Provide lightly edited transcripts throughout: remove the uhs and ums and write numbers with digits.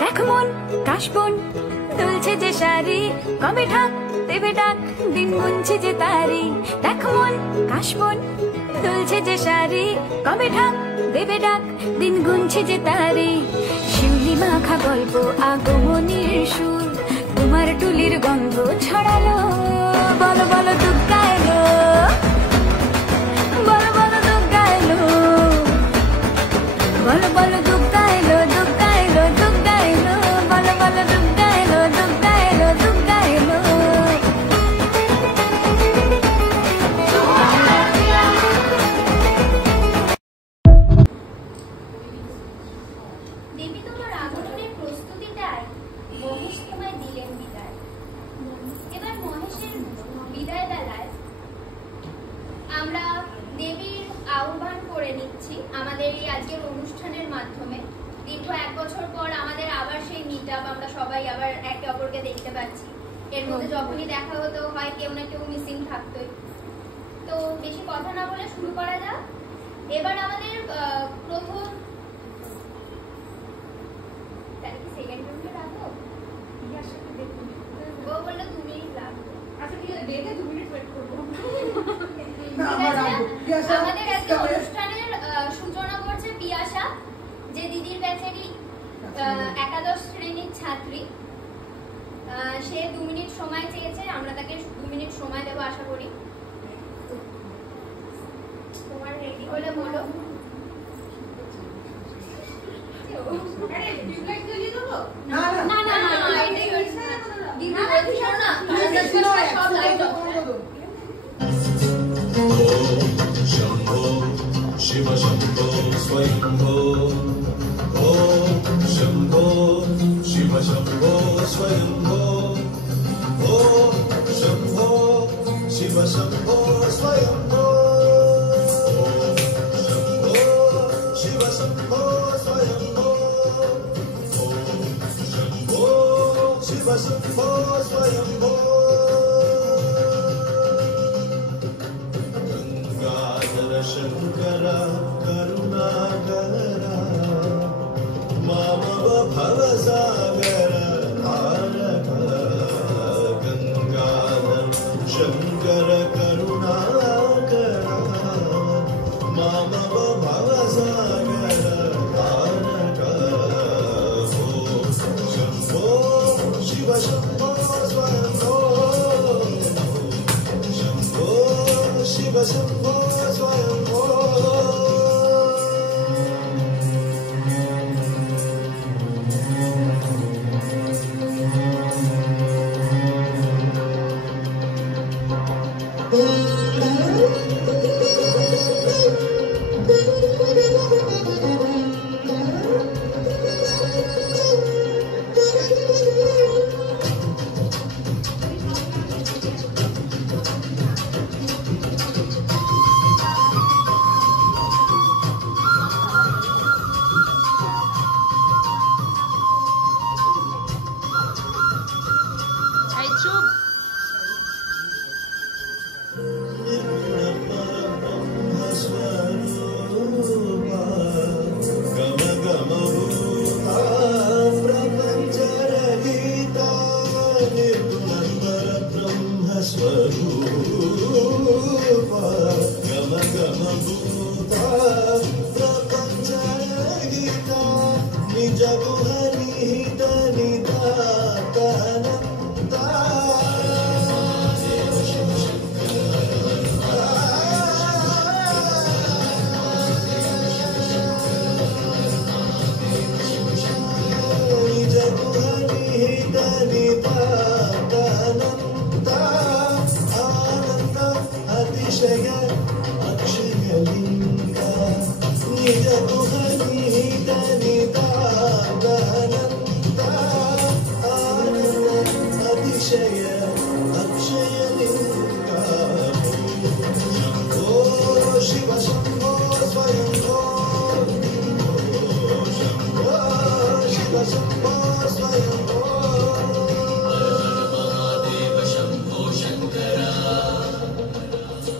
দেখ মন কাশবন দুলছে যে শাড়ি, কবে ঢাক দেবে ডাক, দিন গুনছে যে তারি। দেখ মন কাশবন দুলছে যে শাড়ি, কবে ঢাক দেবে ডাক, দিন গুনছে যে তারি। শিউলি মাখা গল্প আগমনীর সুর, তোমার টুলির গন্ধ ছড়ালো। বলো বলো দুগ্গা এলো, বলো বলো দুগ্গা এলো, বলো বলো দুগ্গা এলো, দুগ্গা এলো, দুগ্গা এলো, বলো বলো দুগ্গা এলো, দুগ্গা এলো, দুগ্গা এলো। দেবী তোমার আগমনের প্রস্তুতিটায় মহেশ তোমায় দিলেন বিদায়। এবার মহেশের বিদায় বেলায় আমরা দেবীর আহ্বান করে নিচ্ছি আমাদের এই আজকের অনুষ্ঠানের মাধ্যমে। দীর্ঘ 1 বছর পর আমাদের আবার সেই মিট আপ, আমরা সবাই আবার একে অপরকে দেখতে পাচ্ছি। এর মধ্যে যখনই দেখা হতো হয় কেউ না কেউ মিসিং থাকতোই। তো বেশি কথা না বলে শুরু করা যাক। এবার আমাদের প্রথম সেকেন্ড রুমে রাখো। ও বললো 2 মিনিট লাগবে। আচ্ছা ঠিক আছে, দেখে 2 মিনিট ওয়েট করবো। আমাদের আজকে অনুষ্ঠানের সূচনা করছে পিয়াসা, যে দিদির ব্যাচেরই একাদশ শ্রেণীর ছাত্রী। সে 2 মিনিট সময় চেয়েছে, আমরা তাকে 2 মিনিট সময় দেবো আশা করি। তোমার রেডি হলে বলো। না না না, এটাই হচ্ছে দিদি বলছিল না, সব লাইট অফ করে। शंभो शिव शंभो स्वयंभो, ओम शंभो शिव शंभो स्वयंभो, ओम शंभो शिव शंभो स्वयंभो, ओम शंभो शिव शंभो स्वयंभो, ओम शंभो शिव शंभो स्वयंभो। शंकर करुणाकर मामव भवसागर तारक, गंगाधर शंकर करुणाकर मामव भवसागर तारक, शंभो शिव शंभो स्वयंभो, शंभो शिव शंभो स्वयंभो।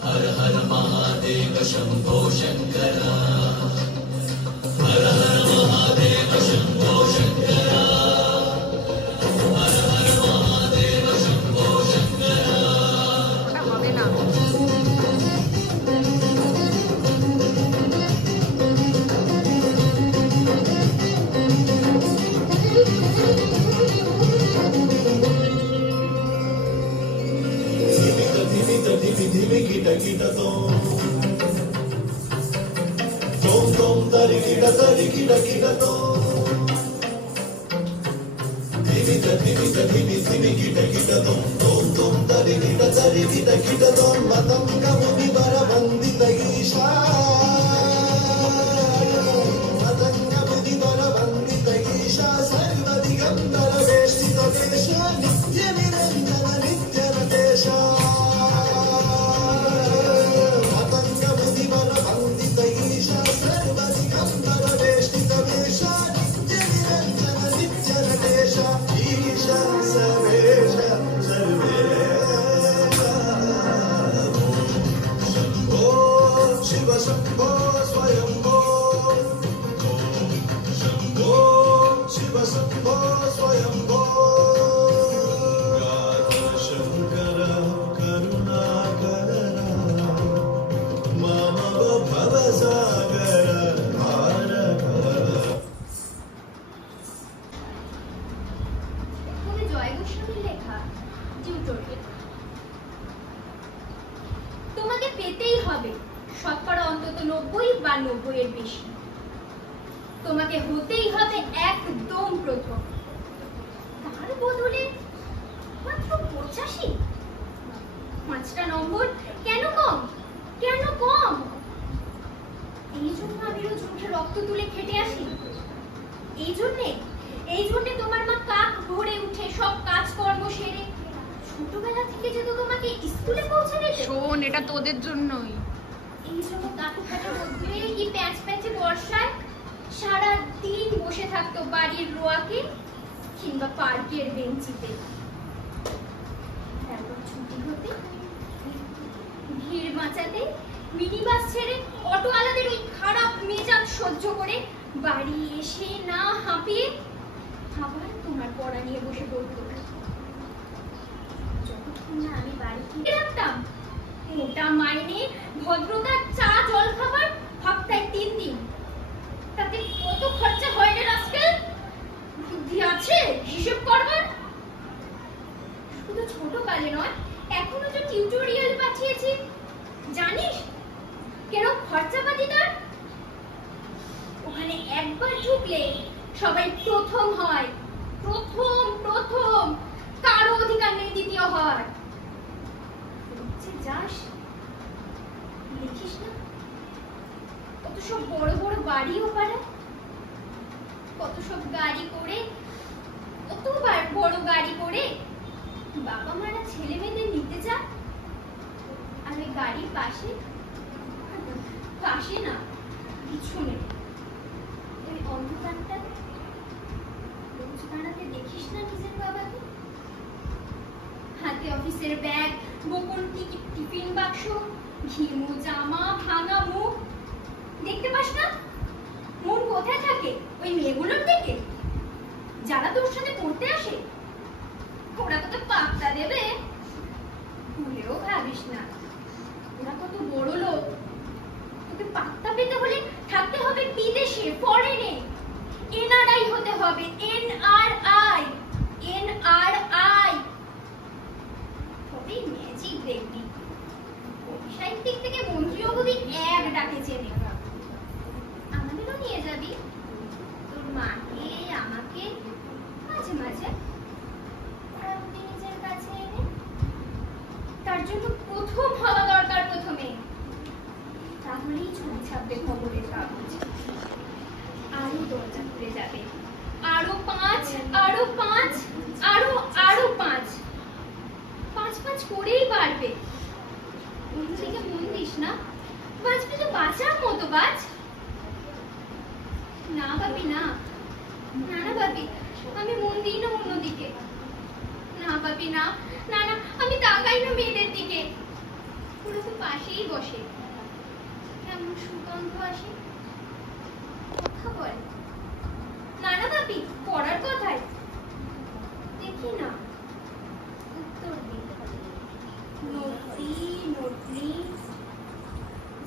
हर हर Mahadev Shambho Shankara. tom. Tom tom tarikida kida tom. Divida kita tom tom tom tarikida kita tom. Matanga muni bara bandita isha. Matanga muni bara bandita isha. Sarva digambara veshita desha. Nitya niranjana nitya natesha. Matanga muni bara bandita isha. Sarva digambara veshita desha. Nitya niranjana nitya natesha. Isha sarvesha sarvesha. Shambho Shiva Shambho Swayambho. Shambho Shiva Shambho Swayambho. Shankara Karunakara Mama Bhavasagara Harakara. কবি জয় গোস্বামীর লেখা tutorial. তোমাকে পেতেই হবে শতকরা অন্তত 90 বা 90 এর বেশি। তোমাকে হতেই হবে একদম প্রথম। তার বদলে মাত্র 85। 5টা নম্বর কেন কম? কেন কম? এই জন্য আমি রোজ উঠে রক্ত তুলে খেটে আসি। এই জন্যে তোমার মা কাক ভোরে উঠে সব কাজকর্ম সেরে ছোটবেলা থেকে যেত তোমাকে স্কুলে পৌঁছে দিতে। শোন, এটা তোদের জন্যই। এই জন্য কাকু কাটার মধ্যে কি প্যাচ প্যাচে বর্ষায় সারা দিন বসে থাকতো বাড়ির রোয়াকে কিংবা পার্কের বেঞ্চিতে। তারপর ছুটি হতে ভিড় বাঁচাতে মিনি বাস ছেড়ে অটোওয়ালাদের ওই খারাপ মেজাজ সহ্য করে বাড়ি এসে না হাঁপিয়ে আবার তোমার পড়া নিয়ে বসে পড়তো। যতক্ষণ না আমি বাড়ি ফিরে রাখতাম মোটা মাইনে ভদ্রতার চা জল খাবার সপ্তাহে 3 দিন। তাতে কত খরচা হয় রে রাস্কেল? বুদ্ধি আছে হিসেব করবার? শুধু ছোটকালে নয়, এখনো যে টিউটোরিয়াল পাঠিয়েছি জানিস কেন খরচাপাতি তার? ওখানে একবার ঢুকলে সবাই প্রথম হয়। প্রথম কারো অধিকার নেই দ্বিতীয় হয়। যাস দেখিস না কত সব বড় বড় বাড়িও পাড়ায়, কত সব গাড়ি করে, কতবার বড় গাড়ি করে বাবা মারা ছেলে মেয়েদের নিতে যায়। আর ওই গাড়ির পাশে না পিছনে ওই অন্ধকারটা রোজ বাড়াতে দেখিস না নিজের বাবাকে? হাতে অফিসের ব্যাগ, গোপন টিফিন বাক্স, ঘিমু জামা, ভাঙা মুখ। দেখতে পাস না মন কোথায় থাকে? ওই মেয়েগুলোর দিকে যারা তোর সাথে পড়তে আসে। ওরা তোকে পাত্তা দেবে? ভুলেও ভাবিস না। ওরা কত বড় লোক। তোকে পাত্তা পেতে হলে থাকতে হবে বিদেশে, ফরেনে। এনআরআই হতে হবে, এনআরআই। তবেই ম্যাজিক দেখবি। সাহিত্যিক থেকে মন্ত্রী অবধি এক ডাকে চেনে। আমাদেরও নিয়ে যাবি, তোর মাকে আমাকে মাঝে মাঝে নিজের কাছে এনে। তার জন্য প্রথম হওয়া দরকার প্রথমে, তাহলেই ছবি ছাপবে খবরের কাগজ। আরো দরজা খুলে যাবে, আরো 5, আরো 5, আরো 5। 5 করেই বাড়বে। অন্যদিকে মন দিস না, বাঁচবি তো বাঁচার মতো বাঁচ। না ভাবি না ভাবি, আমি মন দিই না অন্যদিকে। না ভাবি না, আমি তাকাই না মেয়েদের দিকে। ওরা তো পাশেই বসে, কেমন সুগন্ধ আসে, কথা বলে। না ভাবি, পড়ার কথায় দেখি না উত্তর দিই। নদী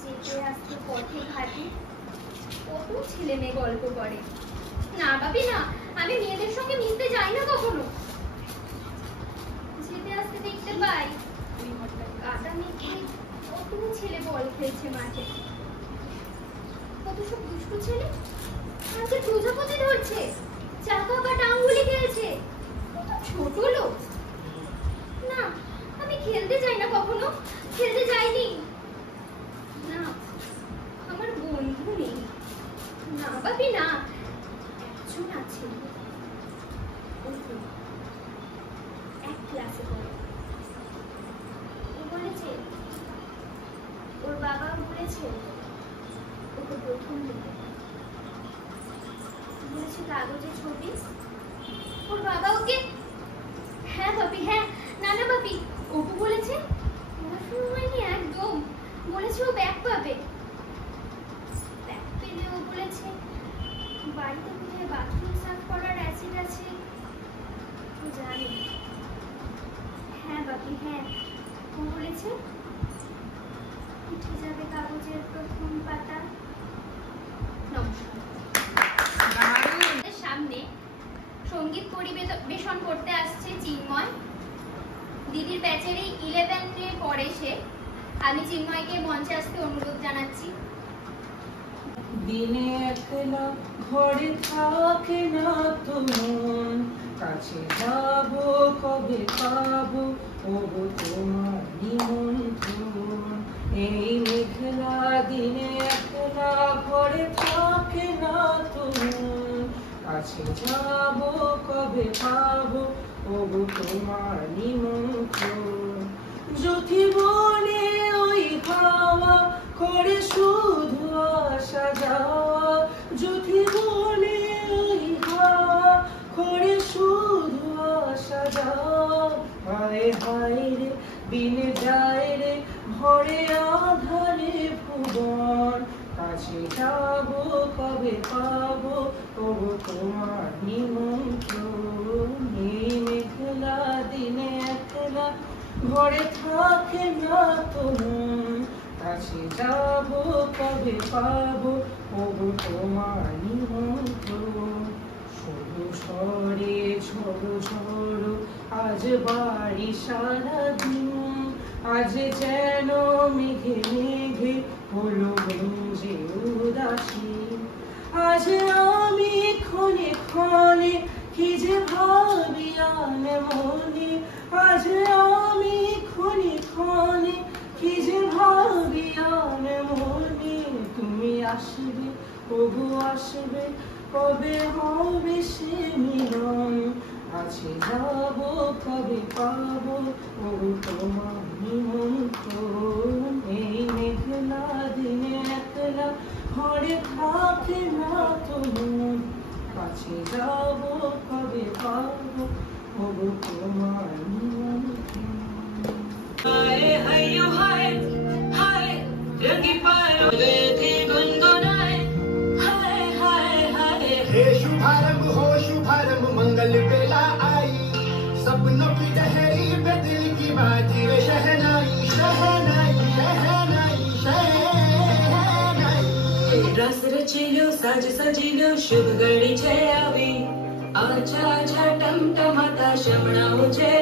যেতে আসতে পথে ঘাটে কত ছেলে মেয়ে গল্প করে। না ভাবি না, আমি মেয়েদের সঙ্গে মিশতে যাই না কখনো। যেতে আসতে দেখতে পাই কাদা মেখে কতগুলো ছেলে বল খেলছে মাঠে, কত সব দুষ্টু ছেলে আজকে প্রজাপতি ধরছে, চাকা কাটা আঙ্গুলি খেলছে। কত ছোট লোক। না, আমি খেলতে যাই না, কখনো খেলতে যাইনি। না, আমার বন্ধু নেই। না বাপি না, একজন আছে, এক ক্লাসে পড়ে। ও বলেছে, ওর বাবা বলেছে ওকে প্রথম দিকে বলেছে কাগজে ছবি। ওর বাবা ওকে, হ্যাঁ বাপি, হ্যাঁ, না না বাপি, অপু বলেছে পড়াশুনো হয়নি একদম, বলেছে ও ব্যাগ পাবে। ব্যাগ পেলে ও বলেছে বাড়িতে কোথায় বাথরুম সাফ করার অ্যাসিড আছে ও জানে। হ্যাঁ বাপি, হ্যাঁ, ও বলেছে উঠে যাবে কাগজের প্রথম পাতা। নমস্কার। সামনে সঙ্গীত পরিবেশন করতে আসছে চিন্ময়। দিদির ব্যাচের 11-এ পড়ে সে। আমি চিন্ময়কে মঞ্চে আসতে অনুরোধ জানাচ্ছি। দিনে একলা ঘরে থাকে না তো মন, কাছে যাবো কবে পাবো ওগো তোমার নিমন্ত্রণ। এই মেঘলা দিনে একলা ঘরে থাকে না তো মন, কাছে যাবো কবে পাবো ওগো তোমার নিমন্ত্রণ। যদি বলে ওই হাওয়া করে শুধু আসা যাওয়া, যদি বলে ওই হাওয়া করে শুধু আসা যাওয়া। হায় হায় রে দিনে যায় রে ভরে আধারে ভুবন, কাছে যাবো কবে পাবো ওগো তোমার নিমন্ত্রণ। এই মেঘলা দিনে একলা ঘরে থাকে না তো মন, কাছে যাবো কবে পাবো ওগো তোমার নিমন্ত্রণ। সরু সরে ঝড়ো ঝড়ো আজ বাড়ি সারাদিন, আজ যেন মেঘে মেঘে হলো গঞ্জে উদাসী। আজ আমি ক্ষণে ক্ষণে কি যে ভাবি আনে মনে, আজ আমি ক্ষণে ক্ষণে কি যে ভাবি আনে মনে। তুমি আসবে ওগো আসবে কবে হবে সে মিলন, কাছে যাবো কবে পাবো ওগো তোমার নিমন্ত্রণ। এই মেঘলা দিনে একলা ঘরে থাকে না তো মন, কাছে যাবো কবে পাবো ওগো তোমার নিমন্ত্রণ। হায় হায় হায় হায় রঙি পারো বেধে গুনগুনায়, হায় হায় হায়। हे शुभारंभ हो शुभारंभ मंगल बेला आई, सपनों की लहरी पे दिल की बाजी रे शहनाई शहनाई शहनाई शहनाई। रस रचिलो साज सजिलो शुभ घड़ी छे आवी, आछा आछा टमटमाता शमणाओ छे।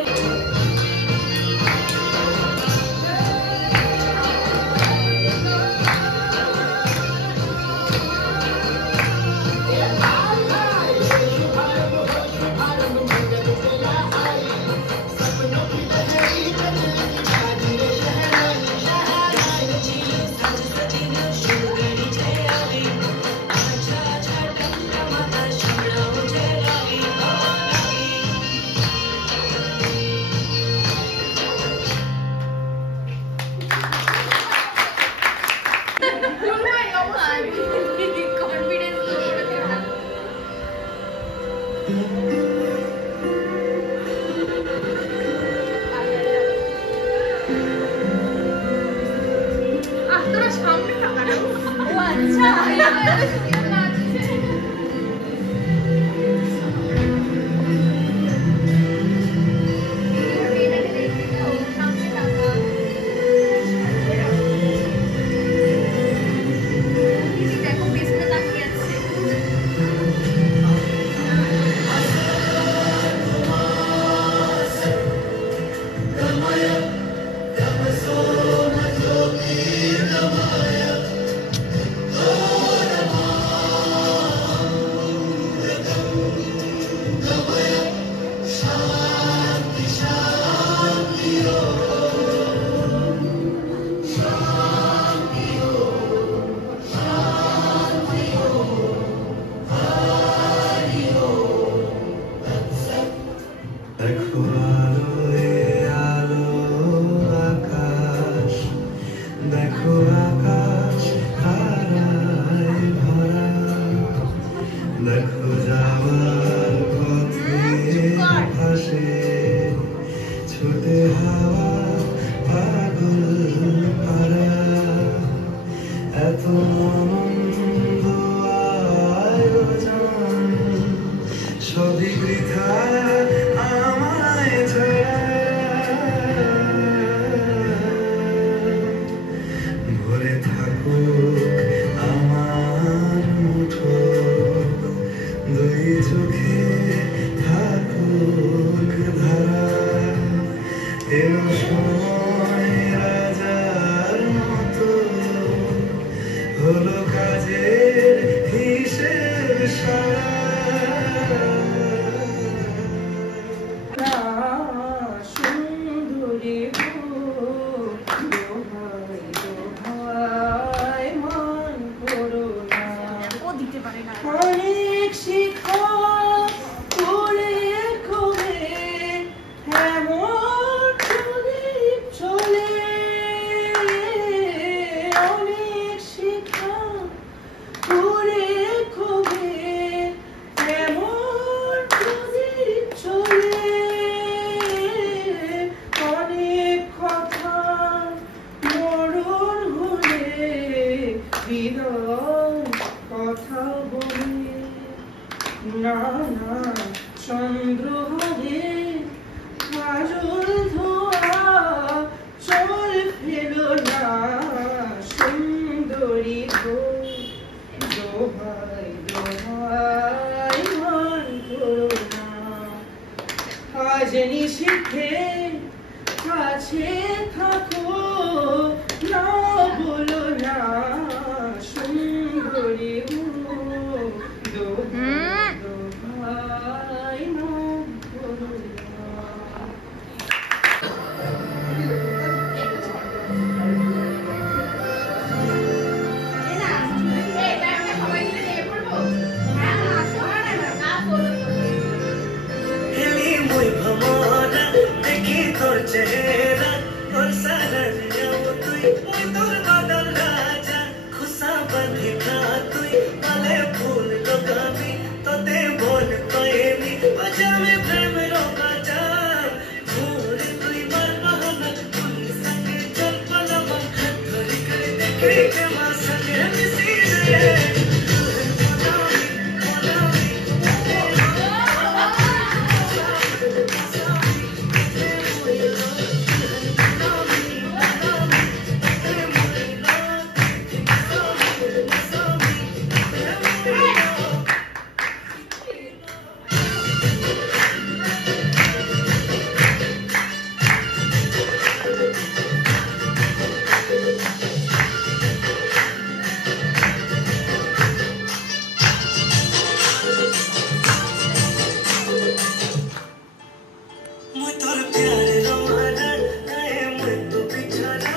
ভরে থাকুক আমার মুঠো দুই চোখে থাকুক ধারা এও সময় রাজার মতো হলো কাজের হিসেব সারা সুন্দরী দোহাই মান করো না অনেক শিক্ষা করে কবে এমন প্রদীপ চলে অনেক শিক্ষা করে কবে এমন প্রদীপ চলে অনেক কথা মরণ হলে বিদায় কথা বলে না না চন্দ্র হবে কাজল ধোয়া চল ফেলো না সুন্দরী দোহাই দোহাই মান করো না আজ নিশিথে কাছে থাকো না বলো না সুন্দরী দোহাই দোহাই মান করো না হেলি মই ভমরা দেখি তোর চেহারা তোর সারা যাও তুই মই তোর বাদল রাজা খুশা বাঁধি না তুই মালে ফুল লগাবি তোতে বল কয়েমি বাজাবে প্রেম রোগাজা ভোরে তুই মার বাহানা তুই সঙ্গে চল পালাবা ধরি করে দেখি কে মা সঙ্গে মিশি রে মই তোর প্যারে রোমানা গায়ে মই তো বিছানা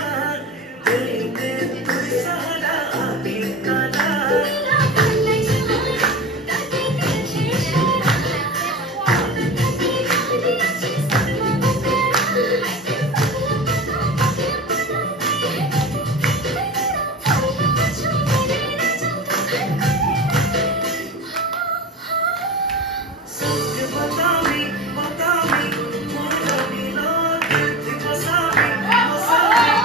দে দে তুই সারা আবি কালা সত্যি बतावी बतावी মোরা মিলো তুই বসাবি বসাবি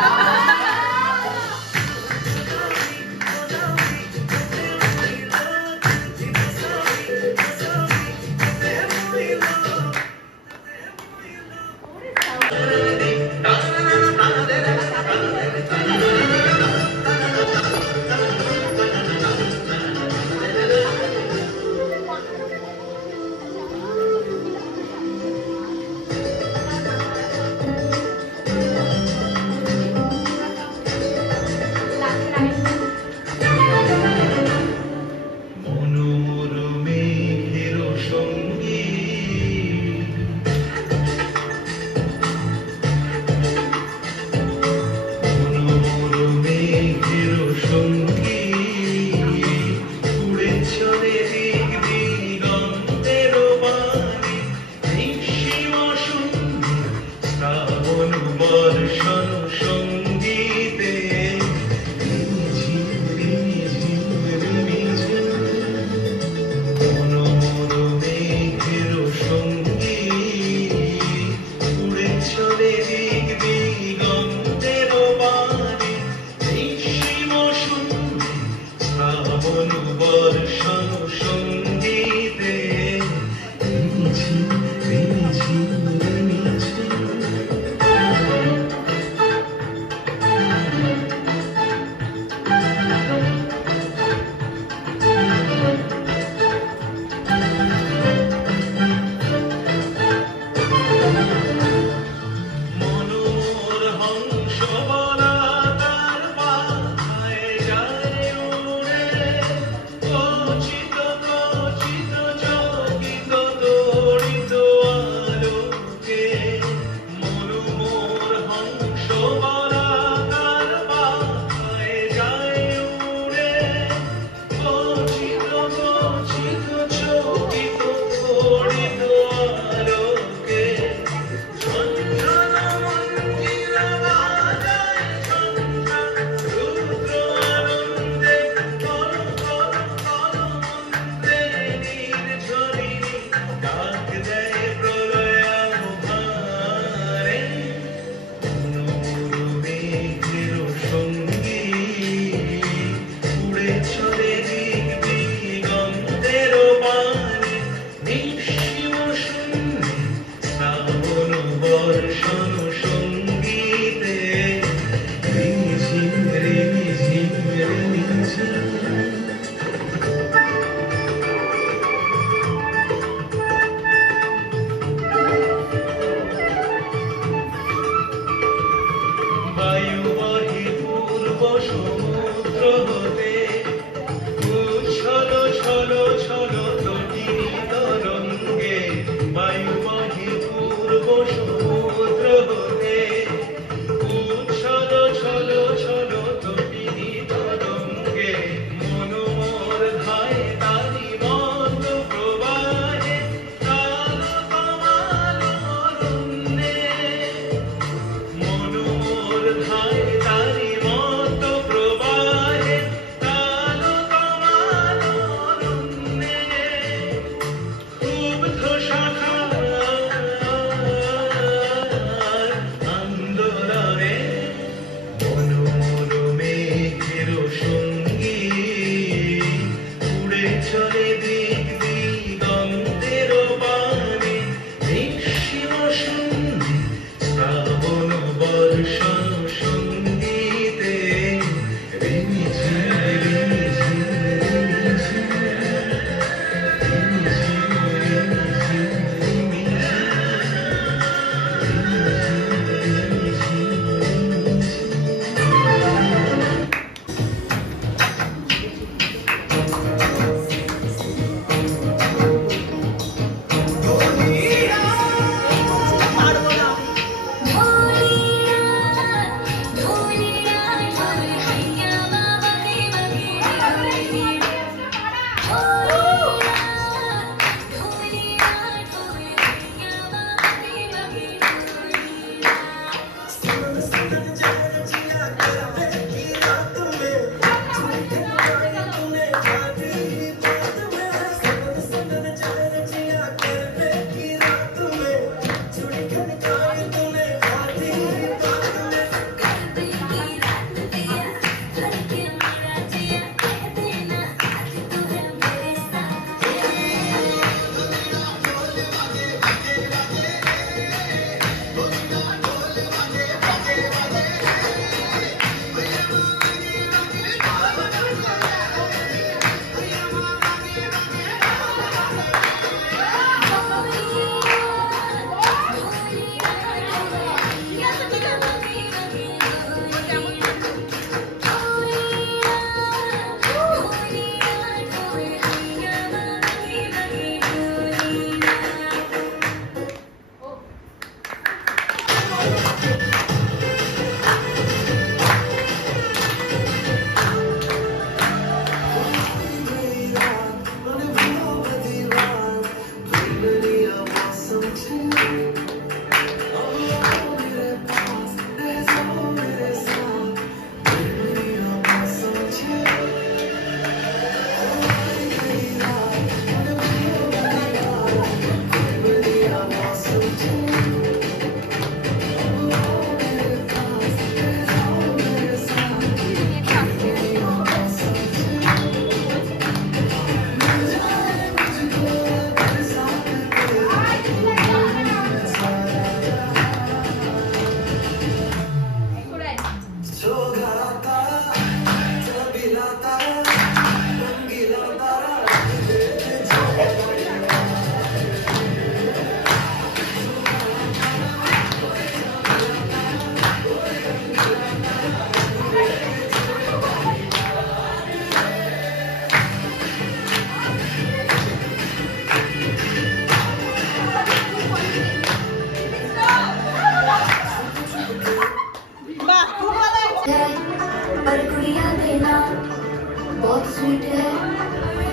स्वीट है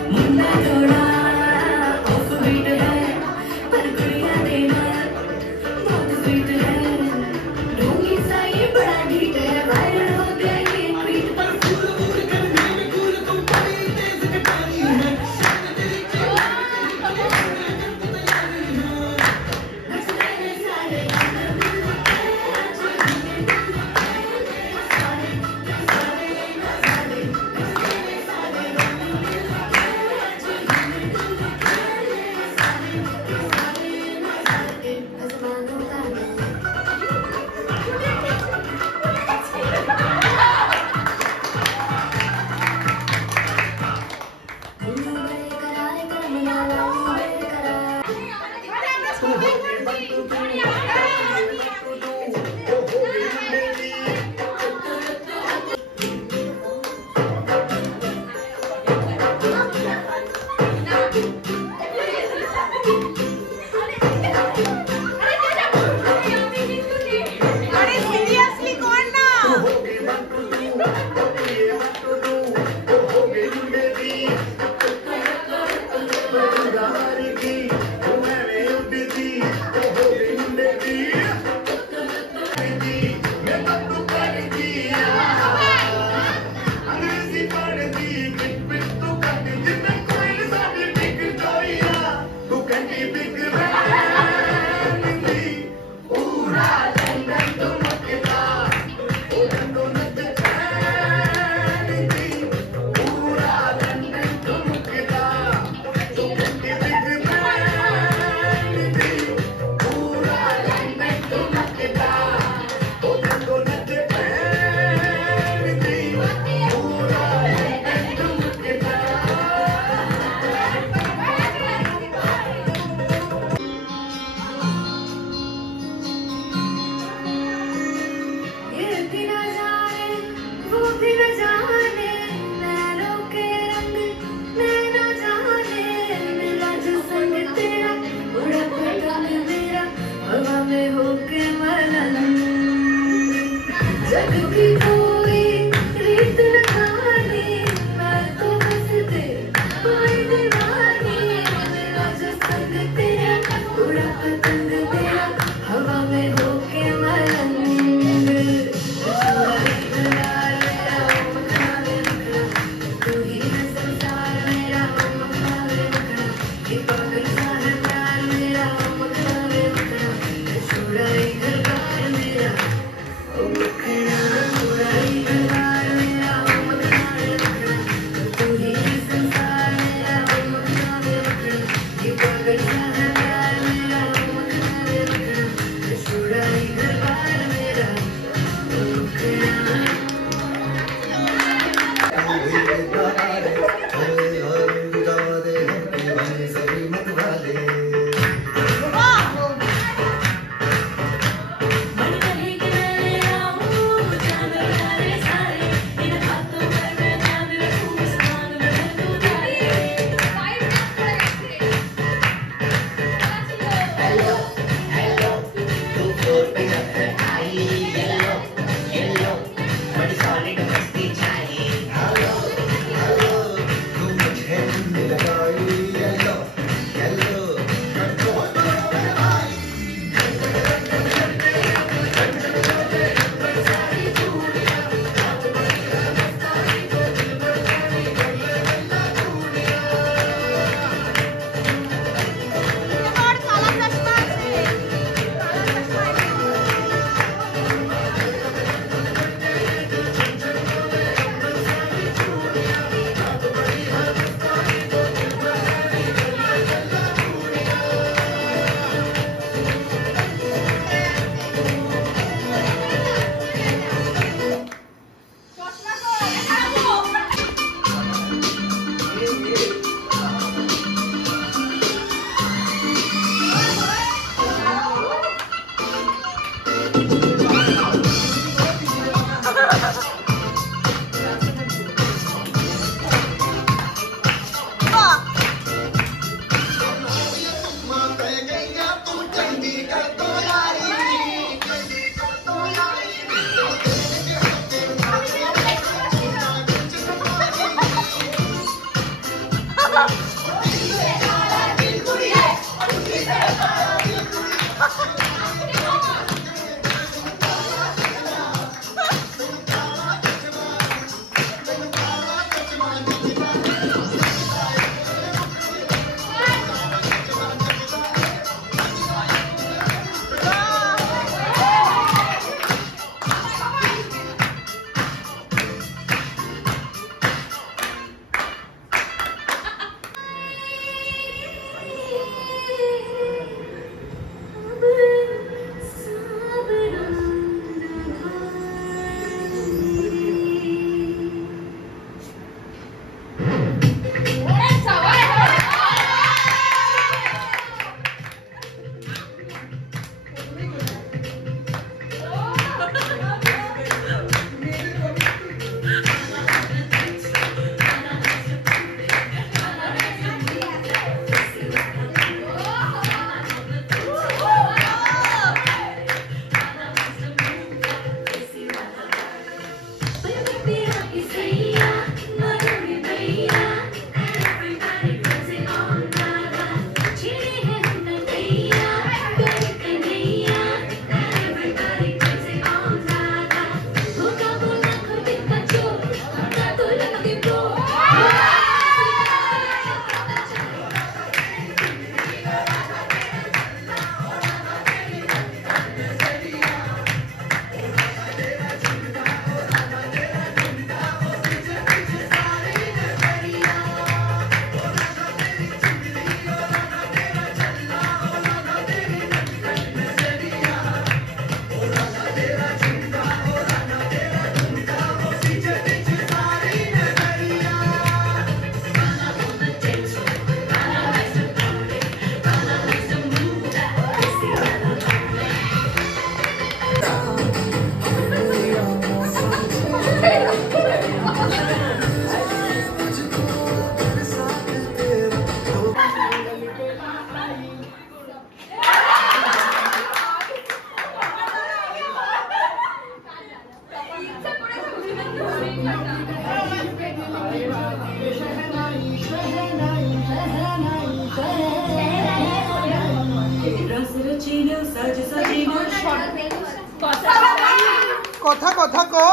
मुन्ना थोड़ा ऑफ बीट है पर गुड़िया देना बहुत स्वीट है ढोंगी सा ये बड़ा ढीठ है वायरल हो गया ये ट्वीट पर सजिलो सज सजिलो কথা কথা কো